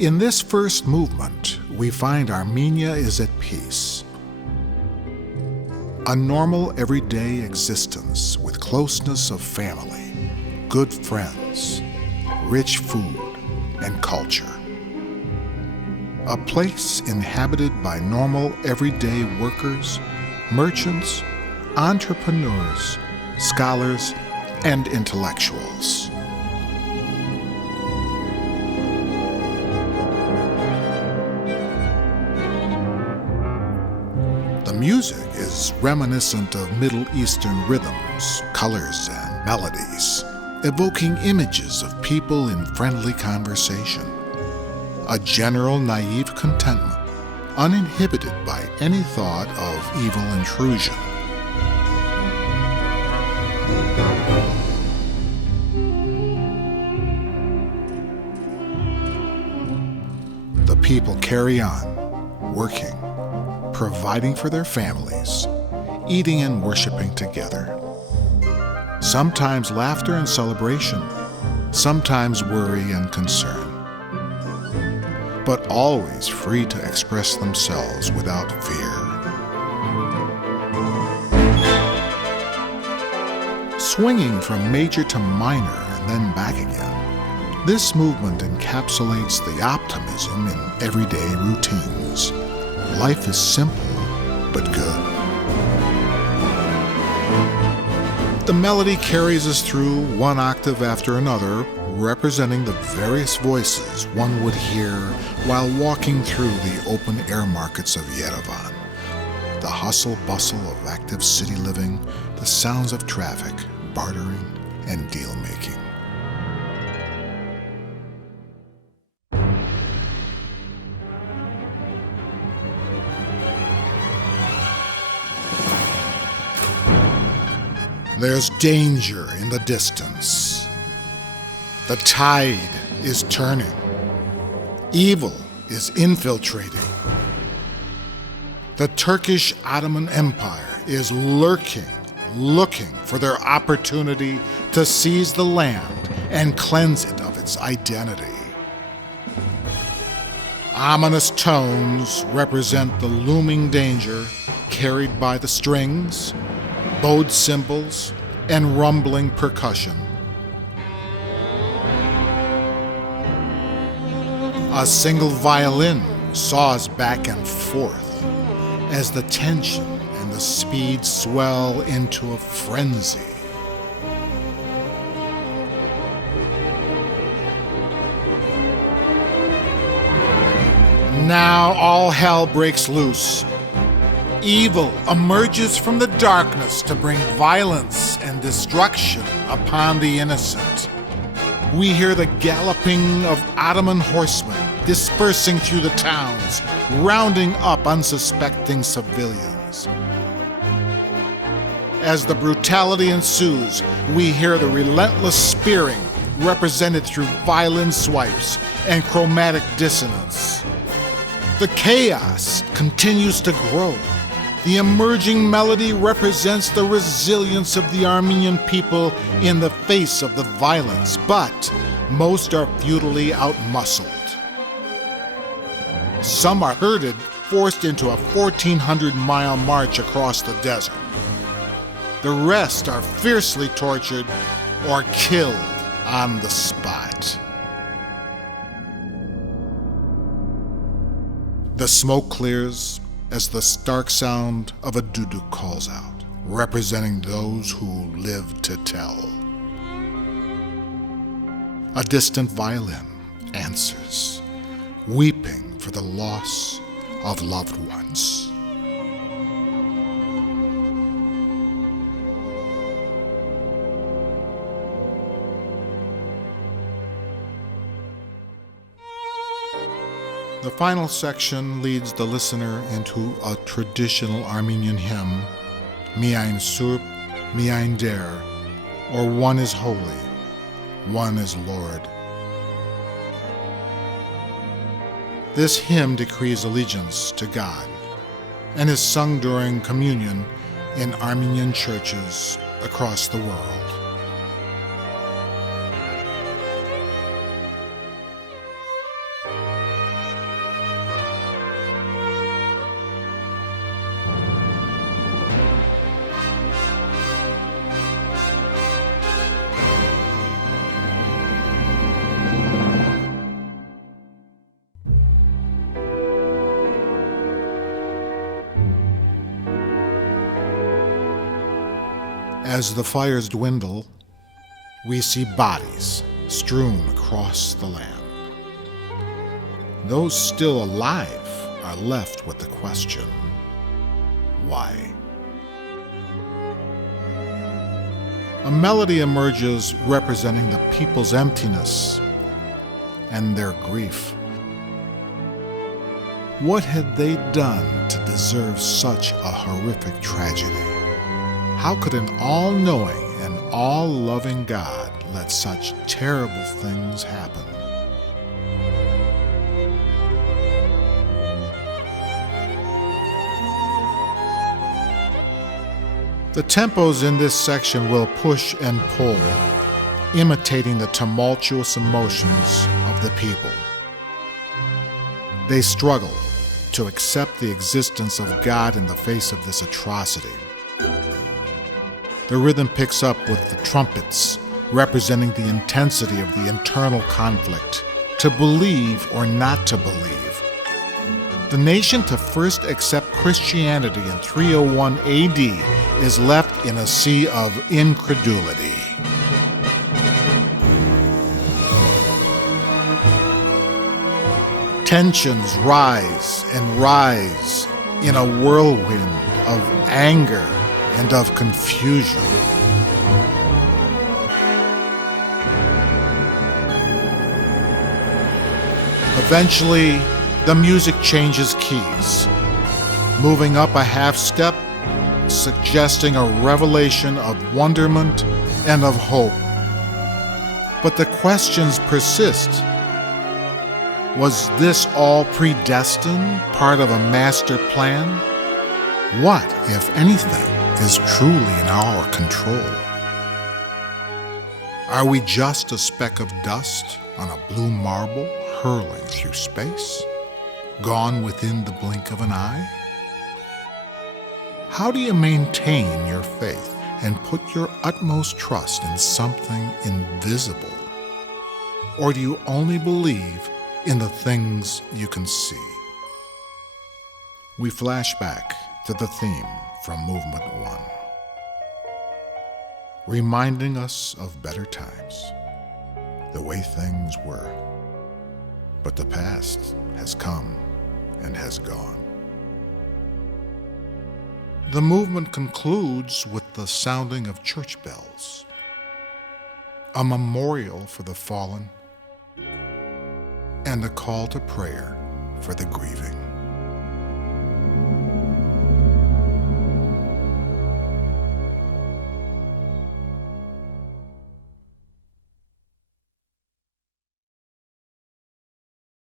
In this first movement, we find Armenia is at peace. A normal, everyday existence with closeness of family, good friends, rich food, and culture. A place inhabited by normal, everyday workers, merchants, entrepreneurs, scholars, and intellectuals. The music is reminiscent of Middle Eastern rhythms, colors, and melodies, evoking images of people in friendly conversation. A general naive contentment, uninhibited by any thought of evil intrusion. The people carry on, working, providing for their families, eating and worshiping together. Sometimes laughter and celebration, sometimes worry and concern, but always free to express themselves without fear. Swinging from major to minor and then back again, this movement encapsulates the optimism in everyday routines. Life is simple, but good. The melody carries us through one octave after another, representing the various voices one would hear while walking through the open-air markets of Yerevan. The hustle-bustle of active city living, the sounds of traffic, bartering, and deal-making. There's danger in the distance. The tide is turning. Evil is infiltrating. The Turkish Ottoman Empire is looking for their opportunity to seize the land and cleanse it of its identity. Ominous tones represent the looming danger carried by the strings, bowed cymbals, and rumbling percussion. A single violin saws back and forth as the tension and the speed swell into a frenzy. Now all hell breaks loose. Evil emerges from the darkness to bring violence and destruction upon the innocent. We hear the galloping of Ottoman horsemen dispersing through the towns, rounding up unsuspecting civilians. As the brutality ensues, we hear the relentless spearing represented through violin swipes and chromatic dissonance. The chaos continues to grow. The emerging melody represents the resilience of the Armenian people in the face of the violence, but most are futilely outmuscled. Some are herded, forced into a 1,400-mile march across the desert. The rest are fiercely tortured or killed on the spot. The smoke clears as the stark sound of a duduk calls out, representing those who live to tell. A distant violin answers, weeping for the loss of loved ones. The final section leads the listener into a traditional Armenian hymn, Miain Surp, Miain Der, or One is Holy, One is Lord. This hymn decrees allegiance to God and is sung during communion in Armenian churches across the world. As the fires dwindle, we see bodies strewn across the land. Those still alive are left with the question, why? A melody emerges representing the people's emptiness and their grief. What had they done to deserve such a horrific tragedy? How could an all-knowing and all-loving God let such terrible things happen? The tempos in this section will push and pull, imitating the tumultuous emotions of the people. They struggle to accept the existence of God in the face of this atrocity. The rhythm picks up with the trumpets, representing the intensity of the internal conflict, to believe or not to believe. The nation to first accept Christianity in 301 AD is left in a sea of incredulity. Tensions rise and rise in a whirlwind of anger and of confusion. Eventually, the music changes keys, moving up a half step, suggesting a revelation of wonderment and of hope. But the questions persist. Was this all predestined, part of a master plan? What, if anything, is truly in our control? Are we just a speck of dust on a blue marble hurling through space, gone within the blink of an eye? How do you maintain your faith and put your utmost trust in something invisible? Or do you only believe in the things you can see? We flash back to the theme from Movement 1, reminding us of better times, the way things were. But the past has come and has gone. The movement concludes with the sounding of church bells, a memorial for the fallen, and a call to prayer for the grieving.